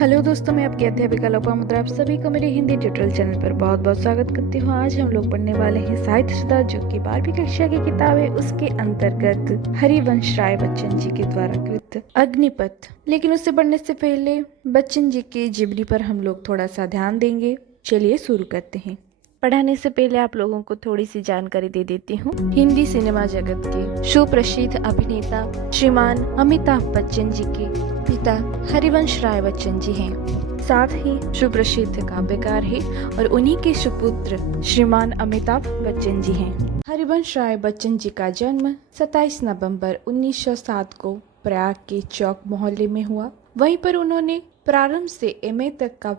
Hello दोस्तों, मैं आपकी अध्यापिका लोपामुद्रा आप सभी को मेरे हिंदी ट्यूटोरियल चैनल पर बहुत बहुत स्वागत करती हूँ। आज हम लोग पढ़ने वाले हैं साहित्य सुधा, जो कि 12वीं कक्षा की किताब है। उसके अंतर्गत हरिवंश राय बच्चन जी के द्वारा कृत अग्निपथ। लेकिन उससे पढ़ने से पहले बच्चन जी के जीवनी पर हम लोग थोड़ा सा ध्यान देंगे। चलिए शुरू करते हैं। पढ़ाने से पहले आप लोगों को थोड़ी सी जानकारी दे देती हूँ। हिंदी सिनेमा जगत के सुप्रसिद्ध अभिनेता श्रीमान अमिताभ बच्चन जी के पिता हरिवंश राय बच्चन जी हैं। साथ ही सुप्रसिद्ध काव्यकार हैं और उन्हीं के सुपुत्र श्रीमान अमिताभ बच्चन जी हैं। हरिवंश राय बच्चन जी का जन्म 27 नवंबर 1907 को प्रयाग के चौक मोहल्ले में हुआ। वहीं पर उन्होंने प्रारंभ से एमए तक का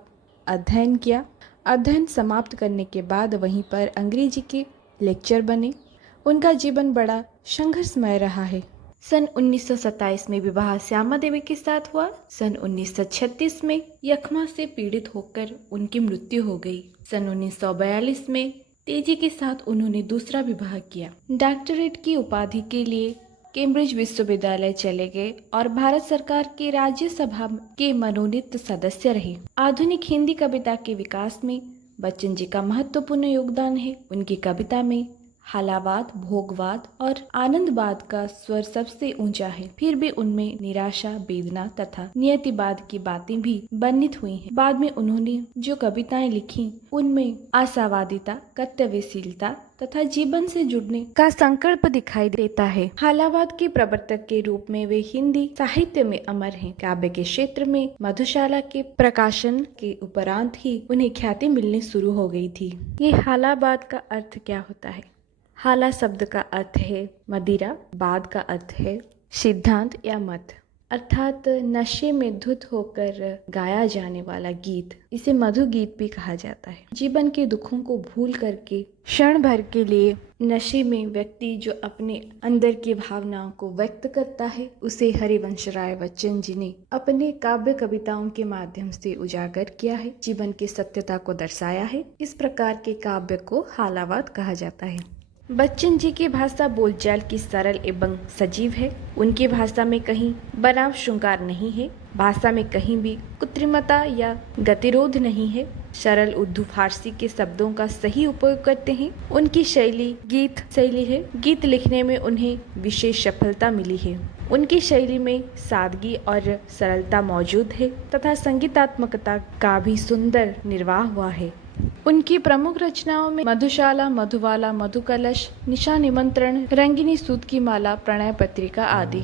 अध्ययन किया। अध्ययन समाप्त करने के बाद वहीं पर अंग्रेजी के लेक्चर बने। उनका जीवन बड़ा संघर्षमय रहा है। सन 1927 में विवाह श्यामा देवी के साथ हुआ। सन 1936 में यक्ष्मा से पीड़ित होकर उनकी मृत्यु हो गई। सन 1942 में तेजी के साथ उन्होंने दूसरा विवाह किया। डॉक्टरेट की उपाधि के लिए कैम्ब्रिज विश्वविद्यालय चले गए और भारत सरकार के राज्यसभा के मनोनीत सदस्य रहे। आधुनिक हिंदी कविता के विकास में बच्चन जी का महत्वपूर्ण योगदान है। उनकी कविता में हालावाद, भोगवाद और आनंदवाद का स्वर सबसे ऊंचा है। फिर भी उनमें निराशा, वेदना तथा नियतिवाद की बातें भी वर्णित हुई हैं। बाद में उन्होंने जो कविताएं लिखी उनमें आशावादिता, कर्तव्यशीलता तथा जीवन से जुड़ने का संकल्प दिखाई देता है। हालावाद के प्रवर्तक के रूप में वे हिंदी साहित्य में अमर हैं। काव्य के क्षेत्र में मधुशाला के प्रकाशन के उपरांत ही उन्हें ख्याति मिलनी शुरू हो गई थी। ये हालावाद का अर्थ क्या होता है? हाला शब्द का अर्थ है मदिरा, बाद का अर्थ है सिद्धांत या मत, अर्थात नशे में धुत होकर गाया जाने वाला गीत। इसे मधु गीत भी कहा जाता है। जीवन के दुखों को भूल करके क्षण भर के लिए नशे में व्यक्ति जो अपने अंदर की भावनाओं को व्यक्त करता है, उसे हरिवंश राय बच्चन जी ने अपने काव्य कविताओं के माध्यम से उजागर किया है, जीवन की सत्यता को दर्शाया है। इस प्रकार के काव्य को हालावाद कहा जाता है। बच्चन जी की भाषा बोलचाल की सरल एवं सजीव है। उनकी भाषा में कहीं बनाव श्रृंगार नहीं है। भाषा में कहीं भी कृत्रिमता या गतिरोध नहीं है। सरल उर्दू फारसी के शब्दों का सही उपयोग करते हैं। उनकी शैली गीत शैली है। गीत लिखने में उन्हें विशेष सफलता मिली है। उनकी शैली में सादगी और सरलता मौजूद है तथा संगीतात्मकता का भी सुंदर निर्वाह हुआ है। उनकी प्रमुख रचनाओं में मधुशाला, मधुबाला, मधुकलश, निशा निमंत्रण, रंगिनी सूत की माला, प्रणय पत्रिका आदि।